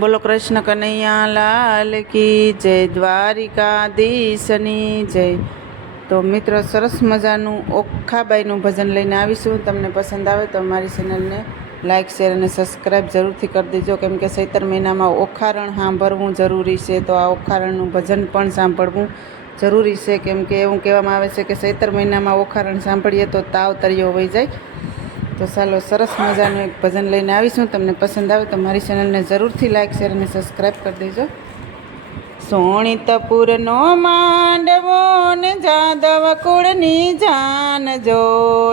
બોલો કૃષ્ણ કનૈયા લાલ કી જય દ્વારિકાધીશની જય. તો મિત્રો સરસ મજાનું ઓખાબાઈનું ભજન લઈને આવીશું. તમને પસંદ આવે તો મારી ચેનલને લાઇક શેર અને સબસ્ક્રાઈબ જરૂરથી કરી દેજો. કેમ કે ચૈતર મહિનામાં ઓખારણ સાંભળવું જરૂરી છે. તો આ ઓખારણનું ભજન પણ સાંભળવું જરૂરી છે. કેમ કે એવું કહેવામાં આવે છે કે ચૈતર મહિનામાં ઓખારણ સાંભળીએ તો તાવ તરિયો વહી જાય. તો ચાલો, સરસ મજાનું એક ભજન લઈને આવીશું. તમને પસંદ આવે તો મારી ચેનલને જરૂરથી લાઇક શેર અને સબસ્ક્રાઈબ કરી દેજો. સોણિતપુરનો માંડવો ને જાદવ કુળની જાન જો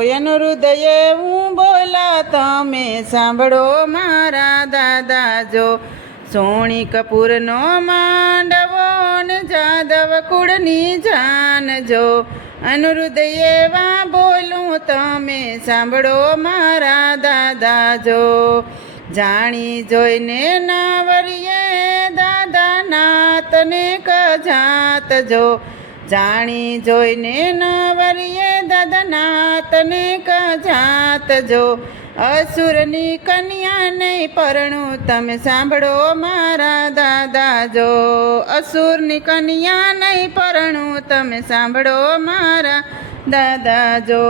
એનું હૃદય હું બોલા, તમે સાંભળો મારા દાદા જો. સોણી કપૂરનો માંડવો ને જાદવ કુળની જાન જો. અનુરુદ્ધ એવા બોલું, તમે સાંભળો મારા દાદા જો જાણી જોઈને નાવરીએ દાદા નાતને કજાત જો જાણી જોઈને નાવરીએ દાદા નાતને કજાત જો અસુરની કન્યા નહીં, પરણું તમે સાંભળો મારા દાદા જો અસુરની કન્યા નહીં, પરણું તમે સાંભળો મારા દાદા જો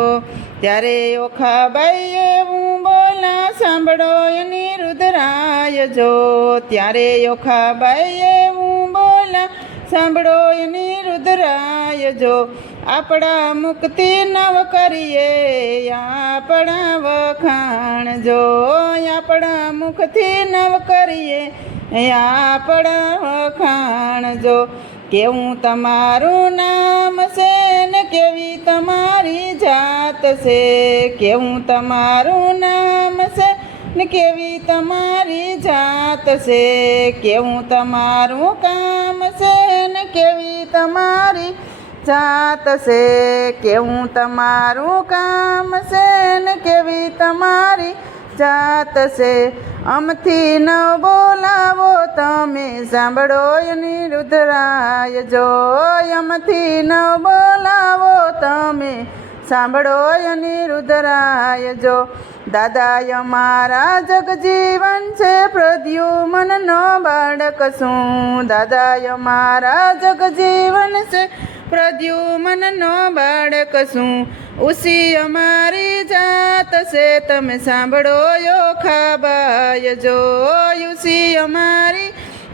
ત્યારે ઓખાબાઈએ હું બોલા, સાંભળો એની રુદ્રાય જો ત્યારે ઓખાબાઈએ હું બોલા, સાંભળો એની રુદ્રાય જો આપણા મુક્તિ નવ કરીએ, આપણા વખાણ જો આપણા મુખથી નવ કરીએ, આપણા વખાણ જો કેવું તમારું નામ છે ને કેવી તમારી જાત છે, કેવું તમારું નામ છે ને કેવી તમારી જાત છે, કેવું તમારું કામ છે ને કેવી તમારી જાત છે કેવું તમારું કામ છે ને કેવી તમારી જાત છે અમથી ન બોલાવો તમે, સાંભળો એની રુદ્રાય જો. અમથી ન બોલાવો તમે, સાંભળો એની રુદ્રાય જો. દાદાય મારા જગજીવન છે, પ્રદ્યુમનનો બાળક શું દાદાય મારા જગજીવન છે પ્રદ્યુમનનો બાળક શું? ઉસી અમારી જાત છે, તમે સાંભળો યો ખાબાય જો. ઉસી અમારી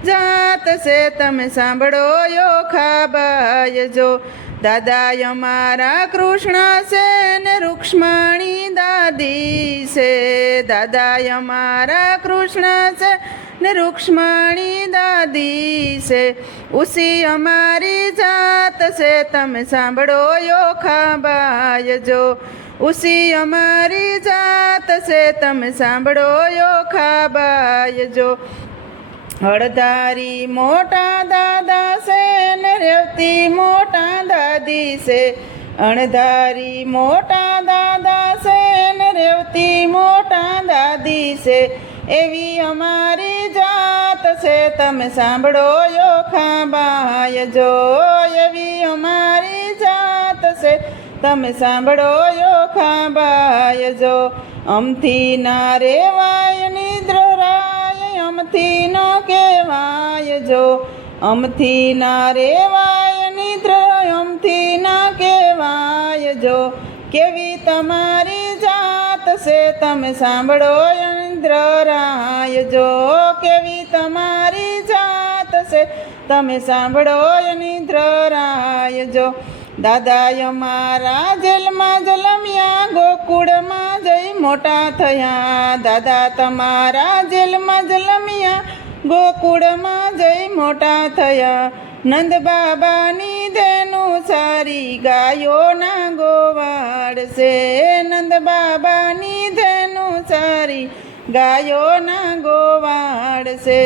જાત છે, તમે સાંભળો યો ખાબાય જો. દાદા અમારા કૃષ્ણ છે ને રૂક્ષ્મણી દાદી છે. દાદા અમારા કૃષ્ણ છે ને રૂક્ષ્મણી દાદી છે, ઉસી અમારી જાત છે, તમે સાંભળો યો ખાબાય જો. ઉસી અમારી જાત છે, તમે સાંભળો યો ખાબાય જો. હળધારી મોટા દાદા છે ને રેવતી મોટા દાદી છે. અણધારી મોટા દાદા છે ને રેવતી મોટા દાદી છે. એવી અમારી જાત છે. તમે સાંભળો યો ખાબાય જો. એવી અમારી જાત છે. તમે સાંભળો યો ખાબાય જો. અમથી ના રેવાય નિદ્રાય અમથી ન કહેવાય જો. અમથી ના રેવાય નિદ્ર, અમથી ના કહેવાય જો. કેવી તમારી જાત છે. તમે સાંભળો ઇન્દ્રાય જો કેવી તમારી જાત છે? તમે સાંભળો નિદ્રાય જો દાદાય મારા જેલમાં જલમ્યા, ગોકુળમાં જઈ મોટા થયા. દાદા તમારા જેલમાં જલમ્યા, ગોકુળમાં જઈ મોટા થયા. નંદ બાબાની ધેનું સારી ગાયોના ગોવાડ છે. નંદ બાબાની ધેનું સારી ગાયોના ગોવાડ છે.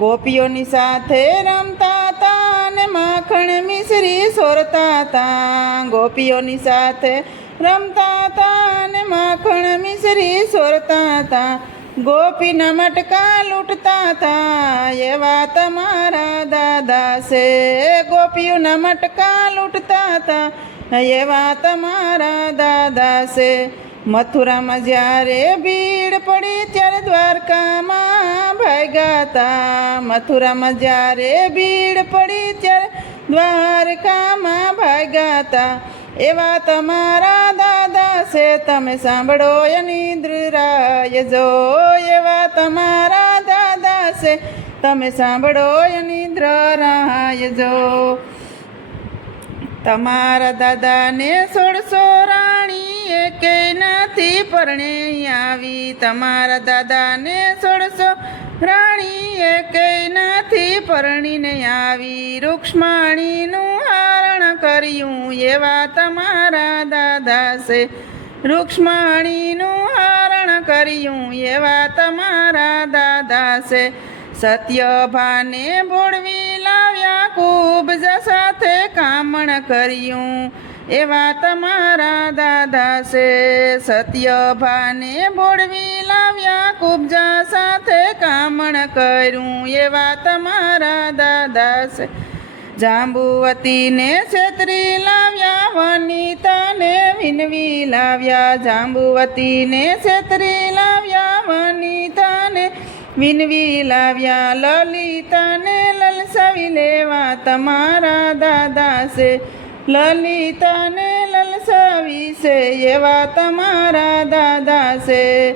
ગોપીઓની સાથે રમતા હતા ને માખણ મિશ્રી સોરતા હતા ગોપીઓની સાથે રમતા હતા ને માખણ મિશ્રી સોરતા હતા ગોપીના મટકા લૂંટતા હતા એવા તમારા દાદા છે. ગોપીઓના મટકા લૂંટતા હતા એવા તમારા દાદા છે. મથુરામાં જ્યારે ભીડ પડી ત્યારે દ્વારકામાં ભાગ્યા તા. મથુરામાં જ્યારે ભીડ પડી ત્યારે દ્વારકામાં ભાગ્યા તા. એવા તમારા દાદા છે, તમે સાંભળો નિદ્રાય જો. એવા તમારા દાદા છે, તમે સાંભળો નિદ્રાય જો. તમારા દાદાને સોળસો પરણે આવી તમારા દાદાને સોળસો રાણી કઈ નથી પરણીને આવી રૂક્ષ્મણીનું હરણ કર્યું. એવા તમારા દાદા છે. રૂક્ષ્મણીનું હરણ કર્યું. એવા તમારા દાદા છે. સત્યભાને ભોળવી લાવ્યા કુબજ સાથે કામણ કર્યું. એવા તમારા દાદા છે. સત્યભાને બોડવી લાવ્યા, કુબજા સાથે કામણ કર્યું. એવા તમારા દાદા છે. જાંબુવતીને છેતરી લાવ્યા, વનિતાને વિનવી લાવ્યા. જાંબુવતીને છેતરી લાવ્યા, વનિતાને વિનવી લાવ્યા. લલિતાને લલસાવી લેવા તમારા દાદા છે. લલિતાને લલસાવી છે એવા તમારા દાદા છે.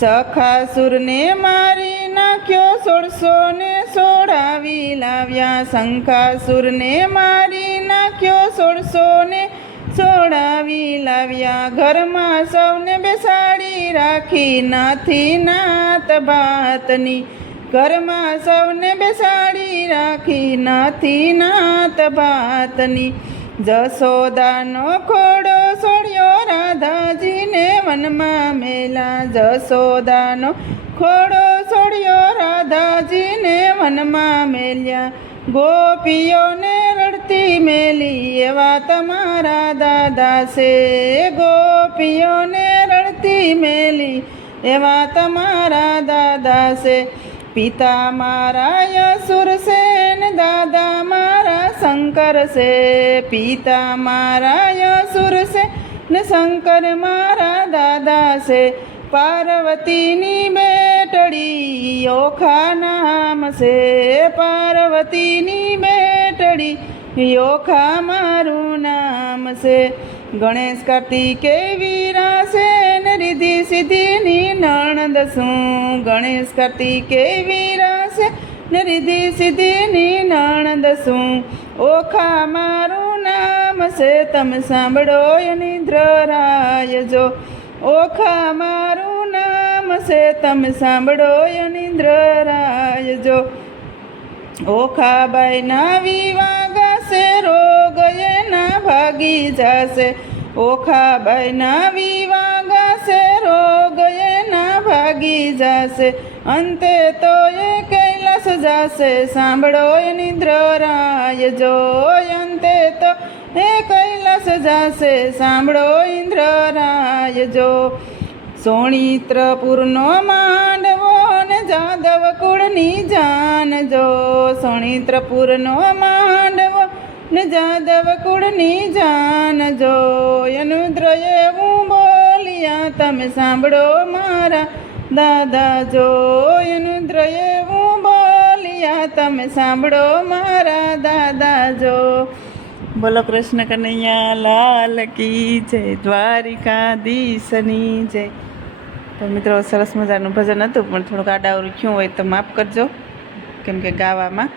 સખાસુરને મારી નાખ્યો સોળસો ને સોળાવી લાવ્યા. શંખાસુરને મારી નાખ્યો સોળસો ને સોળાવી લાવ્યા. ઘરમાં સૌને બેસાડી રાખી નાથી નાત ભાતની. ઘરમાં સૌને બેસાડી રાખી નાથી નાત ભાતની. જસોદાનો ખોડો સોડ્યો રાધાજીને વનમાં મેલા. જસોદાનો ખોડો સોડ્યો રાધાજીને વનમાં મેલ્યા. ગોપીઓને રડતી મેલી એવા તમારા દાદા છે. ગોપીઓને રડતી મેલી એવા તમારા દાદા છે. પિતા મારા યસુર સેન દાદા શંકર છે પિતા મારા યસુર છે ને શંકર મારા દાદા છે પાર્વતીની બેટડી યોખા નામ છે પાર્વતીની બેટડી યોખા મારું નામ છે ગણેશ કાર્તિકે વીરા છે ને રીધિ સિદ્ધિની નણંદ શું ગણેશ કાર્તિકે વીરા છે ને રીધિ સિદ્ધિની નણંદ શું ઓખા મારું નામ છે, તમે સાંભળો નિદ્રાય જો ઓખા મારું નામ છે, તમે સાંભળો નિદ્રાય જો ઓખાબાઈના વિવા ગાશે રોગ એના ભાગી જશે. ઓખાબાઈના વિવા ગાશે રોગ એના ભાગી જશે. અંતે તો એ કૈલાસ જશે, સાંભળો નિદ્રાય જો અંતે તો. હે કૈલાસ જશે, સાંભળો ઇન્દ્રરાય જો. સોણિત્રપુરનો માંડવો ને જાદવ કુળની જાન જો. સોણિત્રપુરનો માંડવો ને જાદવ કુળની જાન જો. અનુદ્ર એવું બોલિયા, તમે સાંભળો મારા દાદા જો. અનુદ્ર એવું બોલિયા તમે સાંભળો મારા દાદા જો બોલો કૃષ્ણ કનૈયા લાલ કી જય, દ્વારિકાધીશની જય. તો મિત્રો, સરસ મજાનું ભજન હતું, પણ થોડુંક આડાવરું થયું હોય તો માફ કરજો, કેમ કે ગાવામાં.